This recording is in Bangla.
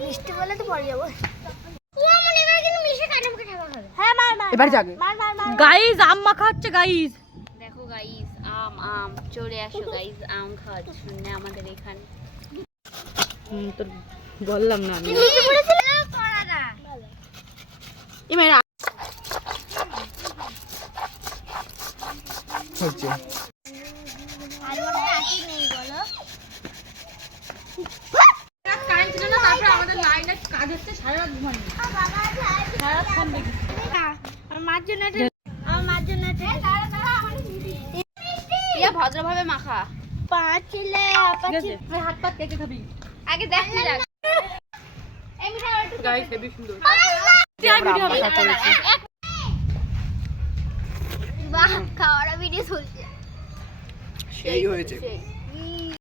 মিষ্টি বলে তো পরে যাবো। এবার যাবে গাইস, আম মাখা হচ্ছে গাইস। দেখো গাইস, আম চলে আসো গাইস, আম খাওয়ার জন্য আমাদের এখানে। তোর বললাম না আমি। হচ্ছে কারেন্ট ছিল না, তারপর আমাদের লাইনের কাজ হচ্ছে, সারা রাত ঘুমানি, সারা রাত ফোন দেখি। আমার মার জন্য ভদ্রভাবে মাখা। পাঁচিলে হাত পাত কেটে খাবি আগে দেখ কি রাখ। গাইস, হেবি সুন্দর। বাহ, খাওয়ার ভিডিও চলছে। সেই হয়েছে।